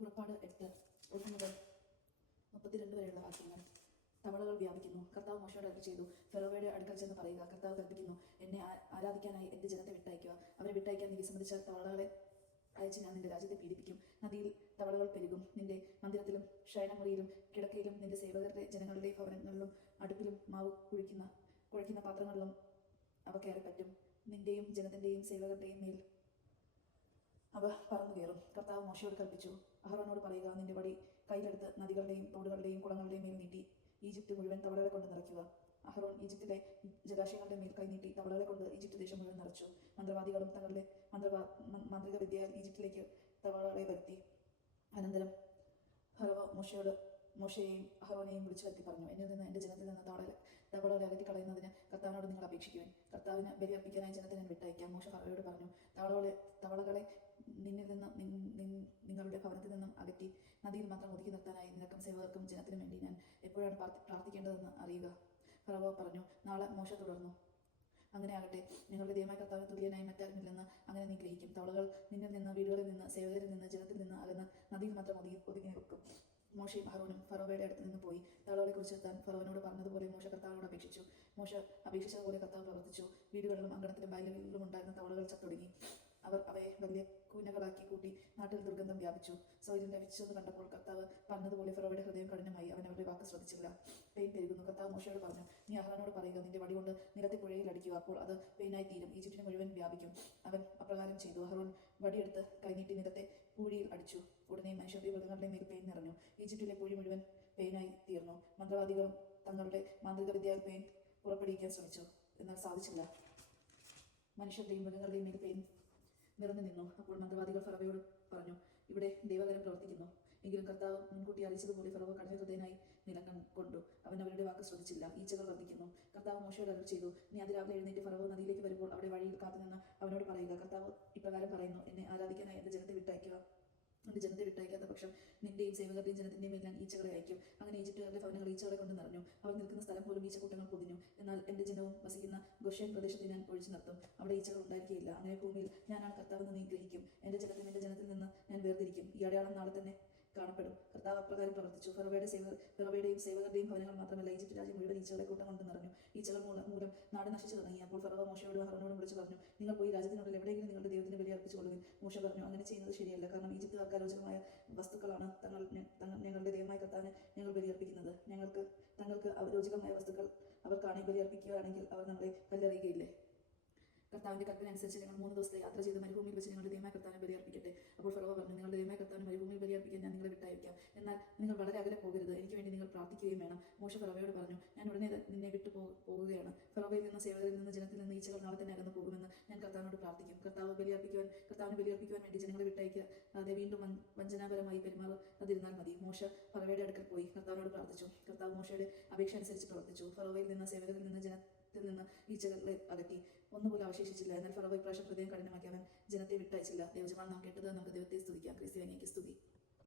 പുറപ്പാട് 8 മുതൽ 32 വരെയുള്ള വാക്യങ്ങൾ. തവളകൾ വ്യാപിക്കുന്നു. കർത്താവ് മോശയോട് അരുളിച്ചെയ്തു, ഫറവോയുടെ അടുക്കൽ ചെന്ന് പറയുക, കർത്താവ് കൽപ്പിക്കുന്നു, എന്നെ ആരാധിക്കാനായി എന്റെ ജനത്തെ വിട്ടയക്കുക. അവരെ വിട്ടയക്കാൻ നീ വിസമ്മതിച്ചാൽ തവളകളെ അയച്ച് ഞാൻ നിന്റെ രാജ്യത്തെ പീഡിപ്പിക്കും. നദിയിൽ തവളകൾ പെരുകും. നിന്റെ മന്ദിരത്തിലും ശയനമുറിയിലും കിടക്കയിലും നിന്റെ സേവകരുടെ ജനങ്ങളുടെ ഭവനങ്ങളിലും അടുപ്പിലും മാവ് കുഴയ്ക്കുന്ന പാത്രങ്ങളിലും അവ കയറിപ്പറ്റും. നിന്റെയും ജനത്തിന്റെയും സേവകരുടെയും മേൽ അവ പറന്നു കയറും. കർത്താവ് മോശയോട് കൽപ്പിച്ചു, അഹറോനോട് പറയുക, നിന്റെ വടി കയ്യിലെടുത്ത് നദികളുടെയും തോടുകളുടെയും കുളങ്ങളുടെയും മേൽ നീട്ടി ഈജിപ്റ്റ് മുഴുവൻ തവളകളെ കൊണ്ട് നിറയ്ക്കുക. അഹറോൻ ഈജിപ്തിലെ ജലാശയങ്ങളുടെ മേൽ കൈനീട്ടി തവളകളെ കൊണ്ട് ഈജിപ്റ്റ് ദേശം മുഴുവൻ നിറച്ചു. മന്ത്രവാദികളും തങ്ങളുടെ മാന്ത്രിക വിദ്യയാൽ ഈജിപ്തിലേക്ക് തവളകളെ വരുത്തി. അനന്തരം ഫറവോ മോശയെയും അഹറോനെയും വിളിച്ചു വരുത്തി പറഞ്ഞു, എന്നിൽ നിന്ന് എന്റെ ജനത്തിൽ നിന്ന് തവളകളെ അകറ്റിക്കളയുന്നതിന് കർത്താവിനോട് നിങ്ങൾ അപേക്ഷിക്കുവാൻ. കർത്താവിന് ബലിയർപ്പിക്കാനായി ജനത്തെ ഞാൻ വിട്ടയക്കാം. മോശ ഫറവോയോട് പറഞ്ഞു, തവളകളെ നിന്നിൽ നിന്ന് നിങ്ങളുടെ ഭവനത്തിൽ നിന്നും അകറ്റി നദിയിൽ മാത്രം ഒതുക്കി നിർത്താനായി നിനക്കും സേവകർക്കും ജനത്തിനും വേണ്ടി ഞാൻ എപ്പോഴാണ് പ്രാർത്ഥിക്കേണ്ടതെന്ന് അറിയുക. ഫറവോ പറഞ്ഞു. നാളെ മോശ തുടർന്നു, അങ്ങനെ ആകട്ടെ, നിങ്ങളുടെ ദൈവമായ കർത്താവിന് തുല്യനായി മറ്റാരുമില്ലെന്ന് അങ്ങനെ നീ ഗ്രഹിക്കും. തവളകൾ നിന്നിൽ നിന്ന്, വീടുകളിൽ നിന്ന്, സേവകരിൽ നിന്ന്, ജനത്തിൽ നിന്ന് അകന്ന് നദിയിൽ മാത്രം ഒതുങ്ങി നിൽക്കും. മോശയും അഹറോനും ഫറവോയുടെ അടുത്ത് നിന്ന് പോയി തവളകളെ കുറിച്ച് താൻ ഫറവോനോട് പറഞ്ഞതുപോലെ മോശ കർത്താവിനോട് അപേക്ഷിച്ചു. മോശ അപേക്ഷിച്ചതുപോലെ കർത്താവ് പ്രവർത്തിച്ചു. വീടുകളിലും അങ്കണത്തിലും വയലുകളിലും ഉണ്ടായിരുന്ന തവളകൾ ചത്തൊടുങ്ങി. അവർ അവയെ വലിയ കൂനകളാക്കി കൂട്ടി നാട്ടിൽ ദുർഗന്ധം വ്യാപിച്ചു. സൗര്യം ലഭിച്ചെന്ന് കണ്ടപ്പോൾ കർത്താവ് പറഞ്ഞതുപോലെ ഫറവോയുടെ ഹൃദയം കഠിനമായി. അവൻ അവരുടെ വാക്ക് ശ്രദ്ധിച്ചില്ല. പെയിൻ പെരുകുന്നു. കർത്താവ് മോശയോട് പറഞ്ഞു, നീ അഹറോനോട് പറയുക, നിന്റെ വടി കൊണ്ട് നിലത്തെ പുഴയിൽ അടിക്കുക, അപ്പോൾ അത് പെയിനായി തീരും, ഈജിപ്തിന് മുഴുവൻ വ്യാപിക്കും. അവൻ അപ്രകാരം ചെയ്തു. അഹറോൻ വടിയെടുത്ത് കൈനീട്ടി നിലത്തെ പൂഴിയിൽ അടിച്ചു. ഉടനെ മനുഷ്യരുടെയും മൃഗങ്ങളുടെയും മേൽ പെയിൻ നിറഞ്ഞു. ഈജിപ്തിലെ പൂഴി മുഴുവൻ പെയിനായി തീർന്നു. മന്ത്രവാദികളും തങ്ങളുടെ മാന്ത്രിക വിദ്യയാൽ പെയിൻ പുറപ്പെടുവിക്കാൻ ശ്രമിച്ചു, എന്നാൽ സാധിച്ചില്ല. മനുഷ്യരുടെയും മൃഗങ്ങളുടെയും മേൽ പെയിൻ നിറഞ്ഞു നിന്നു. അപ്പോൾ മന്ത്രവാദികൾ ഫറവോയോട് പറഞ്ഞു, ഇവിടെ ദൈവകരം പ്രവർത്തിക്കുന്നു. എങ്കിലും കർത്താവ് മുൻകൂട്ടി അറിയിച്ചതുപോലെ ഫറവോ കഠിന ഹൃദയനായി നിലം കൊണ്ടു. അവൻ അവരുടെ വാക്ക് ശ്രദ്ധിച്ചില്ല. ഈച്ചകൾ വർദ്ധിക്കുന്നു. കർത്താവ് മോശയോട് അരുളി ചെയ്തു, നീ അതിരാവിലെ എഴുന്നേറ്റ് ഫറവോ നദിയിലേക്ക് വരുമ്പോൾ അവിടെ വഴിയിൽ കാത്തുനിന്ന് അവനോട് പറയുക, കർത്താവ് ഇപ്രകാരം പറയുന്നു, എന്നെ ആരാധിക്കാനായി എന്റെ ജനത്തെ വിട്ടയക്കാത്ത പക്ഷം നിന്റെയും സേവകരുടെയും ജനത്തിന്റെയും മേൽ ഞാൻ ഈച്ചകളെ അയക്കും. അങ്ങനെ ഈജിപ്തുകാരുടെ ഭവനങ്ങൾ ഈച്ചകളെ കൊണ്ട് നിറഞ്ഞു. അവർ നിൽക്കുന്ന സ്ഥലം പോലും ഈച്ചക്കൂട്ടങ്ങൾ പൊതിഞ്ഞു. എന്നാൽ എന്റെ ജനവും വസിക്കുന്ന ഗോഷേൻ പ്രദേശത്തെ ഞാൻ ഒഴിച്ചു നിർത്തും. അവിടെ ഈച്ചകൾ ഉണ്ടായിരിക്കുകയില്ല. അങ്ങനെ ഭൂമിയിൽ ഞാനാണ് കർത്താവെന്ന് നീ ഗ്രഹിക്കും. എന്റെ ജനത്തിൽ നിന്ന് ഞാൻ വേർതിരിക്കും. ഈ അടയാളം നാളെ തന്നെ കാണപ്പെടും. കർത്താവ് അപ്രകാരം പ്രവർത്തിച്ചു. ഫറവോയുടെയും സേവകരുടെയും ഭവനങ്ങൾ മാത്രമല്ല, ഈജിപ്റ്റ് രാജ്യം മുഴുവൻ ഈച്ചകളെ കൂട്ടം കൊണ്ട് നിറഞ്ഞു. ഈച്ചകൾ മൂലം നാട് നശിച്ചു തുടങ്ങി. അപ്പോൾ ഫറവോ മോശയോടും അഹറോനോടും വിളിച്ചു പറഞ്ഞു, നിങ്ങൾ പോയി രാജ്യത്തിനുള്ളിൽ എവിടെയെങ്കിലും നിങ്ങളുടെ ദൈവത്തിന് ബലി അർപ്പിച്ചുകൊള്ളുവിൻ. മോശ പറഞ്ഞു, അങ്ങനെ ചെയ്യുന്നത് ശരിയല്ല. കാരണം ഈജിപ്തുകാർക്ക് അരോചകമായ വസ്തുക്കളാണ് ഞങ്ങളുടെ ദൈവമായ കർത്താവിന് ഞങ്ങൾ ബലിയർപ്പിക്കുന്നത്. തങ്ങൾക്ക് രോചകമായ വസ്തുക്കൾ അവർ കാണി ബലിയർപ്പിക്കുകയാണെങ്കിൽ അവർ നമ്മളെ കല്ലെറിയുകയില്ലേ? കർത്താവിന്റെ കൽപ്പന അനുസരിച്ച് ഞങ്ങൾ 3 ദിവസത്തെ യാത്ര ചെയ്ത് മരുഭൂമിയിൽ വെച്ച് ഞങ്ങളുടെ ദൈവമായ കർത്താവിനെ ബലിയർപ്പിക്കട്ടെ. അപ്പോൾ ഫറവോ പറഞ്ഞു, നിങ്ങളുടെ ദൈവമായ കർത്താവിനെ മരുഭൂമിയിൽ ബലിയർപ്പിക്കാൻ ഞാൻ നിങ്ങളെ വിട്ടയക്കാം. എന്നാൽ നിങ്ങൾ വളരെ അകലെ പോകരുത്. എനിക്ക് വേണ്ടി നിങ്ങൾ പ്രാർത്ഥിക്കുകയും വേണം. മോശ ഫറവോയോട് പറഞ്ഞു, ഞാൻ ഉടനെ നിന്നെ വിട്ടു പോവുകയാണ്. ഫറവോയിൽ നിന്ന്, സേവകരിൽ നിന്ന്, ജനത്തിൽ നിന്ന് ഈച്ചകൾ നാളെ തന്നെ അകന്നു പോകുമെന്ന് ഞാൻ കർത്താവിനോട് പ്രാർത്ഥിക്കും. കർത്താവിന് ബലിയർപ്പിക്കുവാൻ വേണ്ടി ജനങ്ങളെ വിട്ടയക്കാതെ വീണ്ടും വഞ്ചനാപരമായി പെരുമാറാതിരുന്നാൽ മതി. മോശ ഫറവോയുടെ അടുക്കൽ പോയി കർത്താവിനോട് പ്രാർത്ഥിച്ചു. കർത്താവ് മോശയുടെ അപേക്ഷ അനുസരിച്ച് പ്രവർത്തിച്ചു. ഫറവോയിൽ നിന്ന്, സേവകരിൽ നിന്ന്, ജനത്തിൽ നിന്ന് ഈച്ചകളെ അകറ്റി. ഒന്നുപോലും അവശേഷിച്ചില്ല. എന്നാൽ ഫറവോ ഇപ്രാവശ്യം ഹൃദയം കഠിനമാക്കി. അവൻ ജനത്തെ വിട്ടയച്ചില്ല. ദൈവജനമാണ് നാം കേട്ടത്. നമുക്ക് ദൈവത്തെ സ്തുതിക്കാം. ക്രിസ്ത്യാനിക്ക് സ്തുതി.